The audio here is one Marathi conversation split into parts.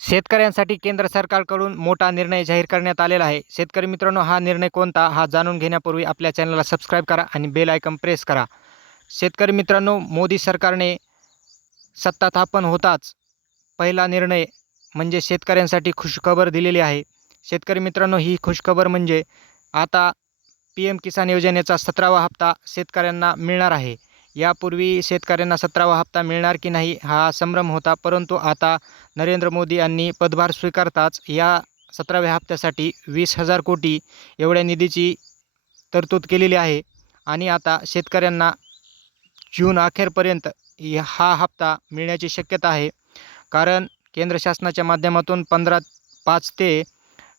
शेतकऱ्यांसाठी केंद्र सरकारकडून मोठा निर्णय जाहीर करण्यात आलेला आहे. शेतकरी मित्रांनो, हा निर्णय कोणता हा जाणून घेण्यापूर्वी आपल्या चॅनलला सबस्क्राईब करा आणि बेल आयकॉन प्रेस करा. शेतकरी मित्रांनो, मोदी सरकारने सत्ता स्थापन होताच पहिला निर्णय म्हणजे शेतकऱ्यांसाठी खुशखबर दिलेली आहे. शेतकरी मित्रांनो, ही खुशखबर म्हणजे आता PM किसान योजनेचा 17वा हप्ता शेतकऱ्यांना मिळणार आहे. यापूर्वी शेतकऱ्यांना 17वा हप्ता मिळणार की नाही हा संभ्रम होता, परंतु आता नरेंद्र मोदी यांनी पदभार स्वीकारताच या 17व्या हप्त्यासाठी 20,000 कोटी एवढ्या निधीची तरतूद केलेली आहे आणि आता शेतकऱ्यांना जून अखेरपर्यंत हा हप्ता मिळण्याची शक्यता आहे. कारण केंद्र शासनाच्या माध्यमातून 5 ते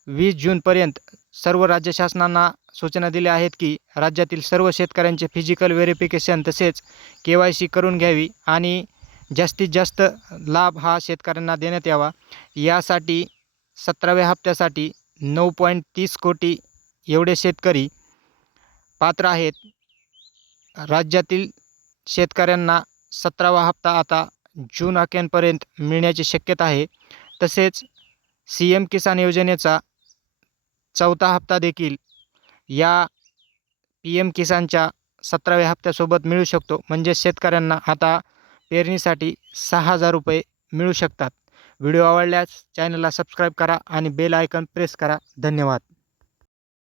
20 जूनपर्यंत सर्व राज्य शासनांना सूचना दिल्या आहेत की राज्यातील सर्व शेतकऱ्यांचे फिजिकल व्हेरिफिकेशन तसेच KYC करून घ्यावी आणि जास्तीत जास्त लाभ हा शेतकऱ्यांना देण्यात यावा. यासाठी 17व्या हप्त्यासाठी 9.30 कोटी एवढे शेतकरी पात्र आहेत. राज्यातील शेतकऱ्यांना 17वा हप्ता आता जून अखेरपर्यंत मिळण्याची शक्यता आहे. तसेच CM किसान योजनेचा 4था हप्ता देखील या PM किसानच्या 17व्या हप्त्यासोबत मिळू शकतो. म्हणजे शेतकऱ्यांना आता पेरणीसाठी 6,000 रुपये मिळू शकतात. व्हिडिओ आवडल्यास चॅनलला सबस्क्राईब करा आणि बेल आयकॉन प्रेस करा. धन्यवाद.